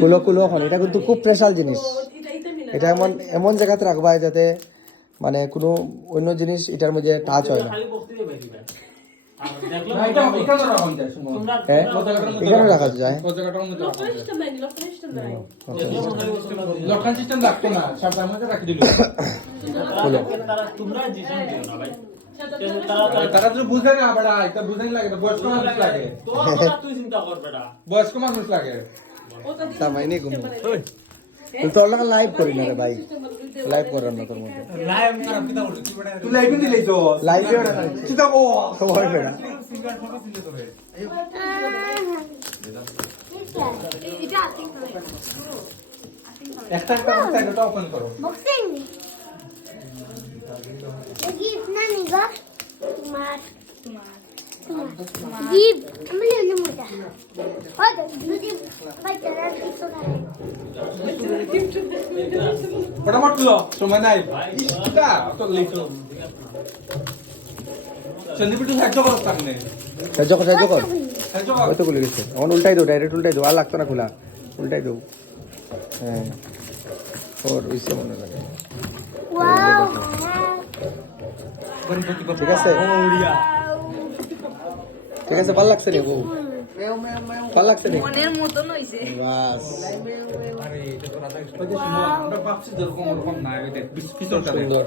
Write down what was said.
কুলো কুলো এখন এটা কিন্তু খুব স্পেশাল জিনিস। এটা এমন এমন জায়গাতে রাখবা যাতে মানে কোনো অন্য জিনিস এটার মধ্যে টাচ হয় না। এখানে রাখা যায় তারা তো বুঝে না বেটা, এটা বুঝাই লাগে না, বয়স্ক মানুষ লাগে, তুই চিন্তা কর বেটা, বয়স্ক মানুষ লাগে সামাইনি ঘুম তোর লাগা লাইভ করি না রে ভাই, লাইভ করার না তোর মধ্যে লাইভ খারাপ কিটা বলে তুই লাইভ দিলি তো লাইভ চিন্তা কো খবর বেড়া সিঙ্গার ফটো চিন্তা করে এটা আই থিংক একটা সাইডটা ওপেন করো বক্সিং গিভ না নিগা তোমার গিভ আমি লে মোটা ওই যদি ভাই তারা কিছু না ফটাফট লো সময় নাই ইস্তা তো লিখো চন্দিপিটু সাহায্য করো সামনে সাহায্য কর সাহায্য কর সাহায্য কর হয়তো খুলে গেছে এখন উল্টাই দাও, ডাইরেক্ট উল্টাই দাও, আর লাগতো না খোলা, উল্টাই দাও। হ্যাঁ ওর ওইসে মনে লাগে ওয়াও ঠিক আছে ঠিক আছে, ভালো লাগছে রে বউ, ভালো লাগছে রে মনের মতন হইছে। বাস আরে এটা তো রাজা আমরা ভাবছি যেরকম ওরকম না, দেখ পিছনটা সুন্দর।